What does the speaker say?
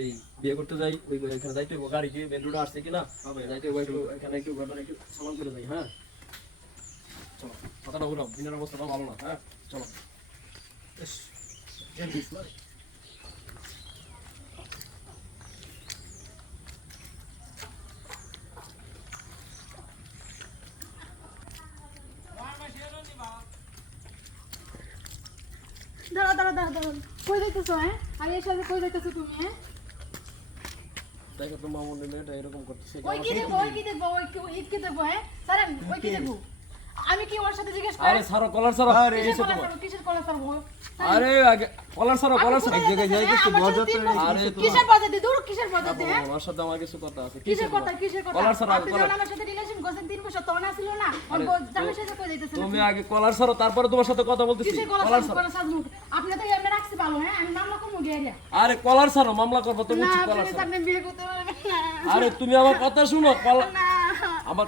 এই বিয়ে করতে যাই ওই এখানে যাইতে গাড়ি কি মেন রোড আসছে কিনা যাইতে একটু এখানে একটু ঘটনা একটু সালাম করে যাই। হ্যাঁ চলো কথাটা বলো, দিনের অবস্থাটা ভালো না। হ্যাঁ চলো। ইস, দাঁড়া দাঁড়া দাঁড়া দাঁড়া, কই যাইতেছো? হ্যাঁ আর এর সাথে কই যাইতেছো তুমি? হ্যাঁ দেখো তো মামুনি মেয়েটা এরকম করতেছে। ওই কি দেখবো, ওই কি দেখবো, ওই কি দেখবো? হ্যাঁ স্যার ওই কি দেখবো? আমি কি ওর সাথে জিজ্ঞেস আরে করি? ছাড়ো কলার ছাড়ো। কিসের কলা স্যার? আরে আগে কলার ছাড়ো কলার ছাড়ো। এক জায়গায় যাই কিছু বজাতে। আরে কিসের বজাতে? দূর কিসের বজাতে? হ্যাঁ আমার সাথে আমার কিছু কথা আছে। কিসের কথা? কিসের কথা? কলার ছাড়ো আপনি কলার। যখন আমার সাথে রিলেশন করছেন 3 বছর তখন আসিল না? ওর জামাইয়ের সাথে কই যাইতেছেন? তুমি আগে কলার ছাড়ো তারপরে তোমার সাথে কথা বলতেছি। কিসের কলা কলার স্যার? ছাড়ো। কলা স্যার আপনি তো এমনি রাখছি ভালো। হ্যাঁ আমি নাম না কমু গেরিয়া। আরে কলার ছাড়ো, মামলা করবো তো না বুঝছি। কলার প্লিজ ছাড়ো। আপনি বিয়ে করতে পারবেন না। আরে তুমি আমার কথা শুনো। না আমার